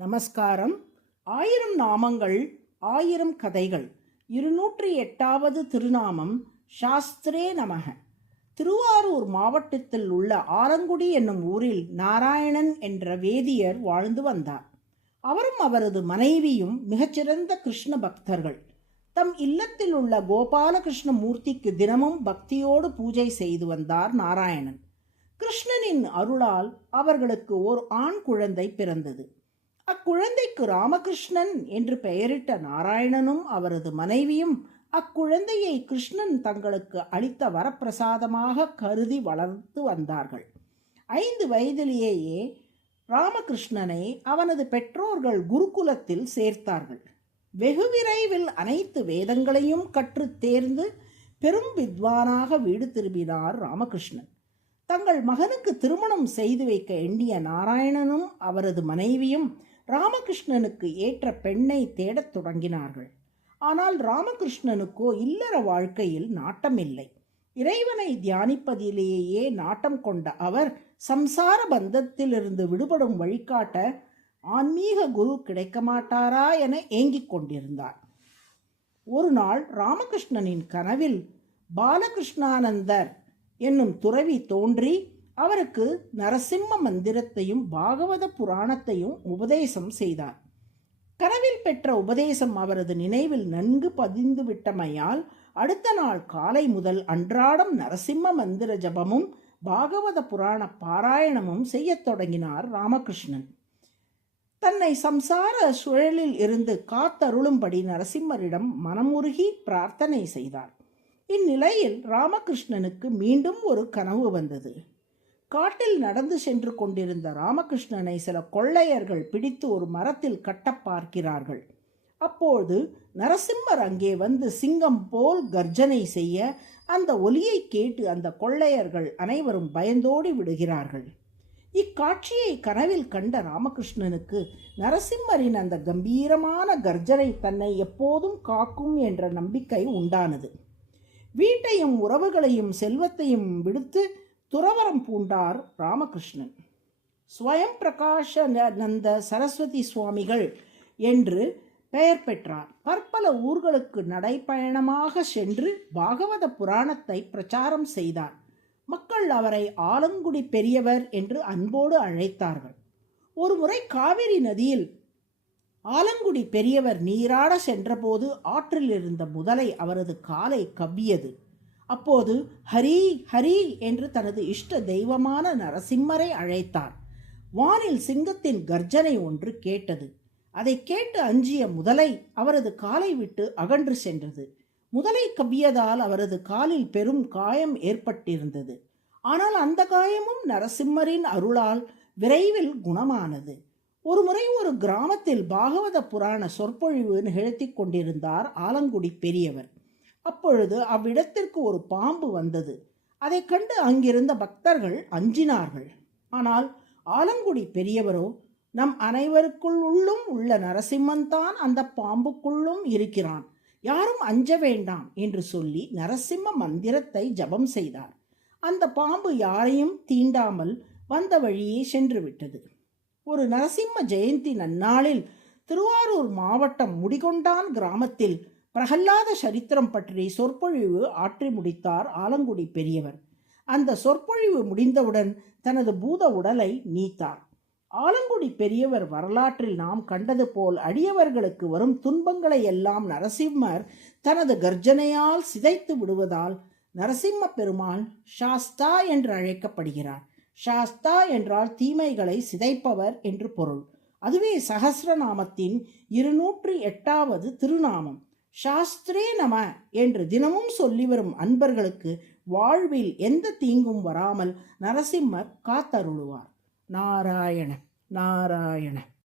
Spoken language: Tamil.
நமஸ்காரம். 1000 நாமங்கள் 1000 கதைகள் 208வது திருநாமம் சாஸ்திரே நமக. திருவாரூர் மாவட்டத்தில் உள்ள ஆலங்குடி என்னும் ஊரில் நாராயணன் என்ற வேதியர் வாழ்ந்து வந்தார். அவரும் அவரது மனைவியும் மிகச்சிறந்த கிருஷ்ண பக்தர்கள். தம் இல்லத்தில் உள்ள கோபாலகிருஷ்ண மூர்த்திக்கு தினமும் பக்தியோடு பூஜை செய்து வந்தார் நாராயணன். கிருஷ்ணனின் அருளால் அவர்களுக்கு ஓர் ஆண் குழந்தை பிறந்தது. அக்குழந்தைக்கு ராமகிருஷ்ணன் என்று பெயரிட்ட நாராயணனும் அவரது மனைவியும் அக்குழந்தையை கிருஷ்ணன் தங்களுக்கு அளித்த வரப்பிரசாதமாக கருதி வளர்த்து வந்தார்கள். 5 வயதிலேயே ராமகிருஷ்ணனை அவனது பெற்றோர்கள் குருகுலத்தில் சேர்த்தார்கள். வெகு விரைவில் அனைத்து வேதங்களையும் கற்று தேர்ந்து பெரும் வித்வானாக வீடு திரும்பினார் ராமகிருஷ்ணன். தங்கள் மகனுக்கு திருமணம் செய்து வைக்க எண்ணிய நாராயணனும் அவரது மனைவியும் ராமகிருஷ்ணனுக்கு ஏற்ற பெண்ணை தேடத் தொடங்கினார்கள். ஆனால் ராமகிருஷ்ணனுக்கோ இல்லற வாழ்க்கையில் நாட்டமில்லை. இறைவனை தியானிப்பதிலேயே நாட்டம் கொண்ட அவர் சம்சார பந்தத்திலிருந்து விடுபடும் வழிகாட்ட ஆன்மீக குரு கிடைக்க மாட்டாரா என ஏங்கிக் கொண்டிருந்தார். ஒரு நாள் ராமகிருஷ்ணனின் கனவில் பாலகிருஷ்ணானந்தர் என்னும் துறவி தோன்றி அவருக்கு நரசிம்ம மந்திரத்தையும் பாகவத புராணத்தையும் உபதேசம் செய்தார். கனவில் பெற்ற உபதேசம் அவரது நினைவில் நன்கு பதிந்து விட்டமையால் அடுத்த நாள் காலை முதல் அன்றாடம் நரசிம்ம மந்திர ஜபமும் பாகவத புராண பாராயணமும் செய்யத் தொடங்கினார் ராமகிருஷ்ணன். தன்னை சம்சார சுழலில் இருந்து காத்தருளும்படி நரசிம்மரிடம் மனமுருகி பிரார்த்தனை செய்தார். இந்நிலையில் ராமகிருஷ்ணனுக்கு மீண்டும் ஒரு கனவு வந்தது. காட்டில் நடந்து சென்று கொண்டிருந்த ராமகிருஷ்ணனை சில கொள்ளையர்கள் பிடித்து ஒரு மரத்தில் கட்ட பார்க்கிறார்கள். அப்போது நரசிம்மர் அங்கே வந்து சிங்கம் போல் கர்ஜனை செய்ய அந்த ஒலியை கேட்டு அந்த கொள்ளையர்கள் அனைவரும் பயந்தோடி விடுகிறார்கள். இக்காட்சியை கனவில் கண்ட ராமகிருஷ்ணனுக்கு நரசிம்மரின் அந்த கம்பீரமான கர்ஜனை தன்னை எப்போதும் காக்கும் என்ற நம்பிக்கை உண்டானது. வீட்டையும் உறவுகளையும் செல்வத்தையும் விடுத்து துறவரம் பூண்டார் ராமகிருஷ்ணன். ஸ்வயம் பிரகாஷானந்த சரஸ்வதி சுவாமிகள் என்று பெயர் பெற்றார். பற்பல ஊர்களுக்கு நடைப்பயணமாக சென்று பாகவத புராணத்தை பிரச்சாரம் செய்தார். மக்கள் அவரை ஆலங்குடி பெரியவர் என்று அன்போடு அழைத்தார்கள். ஒரு முறை காவிரி நதியில் ஆலங்குடி பெரியவர் நீராட சென்றபோது ஆற்றில் இருந்த முதலை அவரது காலை கவ்வியது. அப்போது ஹரி ஹரி என்று தனது இஷ்ட தெய்வமான நரசிம்மரை அழைத்தார். வானில் சிங்கத்தின் கர்ஜனை ஒன்று கேட்டது. அதை கேட்டு அஞ்சிய முதலை அவரது காலை விட்டு அகன்று சென்றது. முதலை கவ்வியதால் அவரது காலில் பெரும் காயம் ஏற்பட்டிருந்தது. ஆனால் அந்த காயமும் நரசிம்மரின் அருளால் விரைவில் குணமானது. ஒருமுறை ஒரு கிராமத்தில் பாகவத புராண சொற்பொழிவு நிகழ்த்தி கொண்டிருந்தார் ஆலங்குடி பெரியவர். அப்பொழுது அவ்விடத்திற்கு ஒரு பாம்பு வந்தது. அதை கண்டு அங்கிருந்த பக்தர்கள் அஞ்சினார்கள். ஆனால் ஆலங்குடி பெரியவரோ, நம் அனைவருக்குள்ளும் உள்ள நரசிம்மன் தான் அந்த பாம்புக்குள்ளும் இருக்கிறான், யாரும் அஞ்ச வேண்டாம் என்று சொல்லி நரசிம்ம மந்திரத்தை ஜபம் செய்தார். அந்த பாம்பு யாரையும் தீண்டாமல் வந்த வழியே சென்று விட்டது. ஒரு நரசிம்ம ஜெயந்தி நன்னாளில் திருவாரூர் மாவட்டம் முடிகொண்டான் கிராமத்தில் பிரகல்லாத சரித்திரம் பற்றி சொற்பொழிவு ஆற்றி முடித்தார் ஆலங்குடி பெரியவர். அந்த சொற்பொழிவு முடிந்தவுடன் தனது பூத உடலை நீத்தார். ஆலங்குடி பெரியவர் வரலாற்றில் நாம் கண்டது போல் அடியவர்களுக்கு வரும் துன்பங்களை எல்லாம் நரசிம்மர் தனது கர்ஜனையால் சிதைத்து விடுவதால் நரசிம்ம பெருமாள் சாஸ்தா என்று அழைக்கப்படுகிறார். சாஸ்தா என்றால் தீமைகளை சிதைப்பவர் என்று பொருள். அதுவே சஹஸ்ரநாமத்தின் 208வது திருநாமம். சாஸ்திரே நம என்று தினமும் சொல்லி வரும் அன்பர்களுக்கு வாழ்வில் எந்த தீங்கும் வராமல் நரசிம்மர் காத்தருளுவார். நாராயண நாராயண.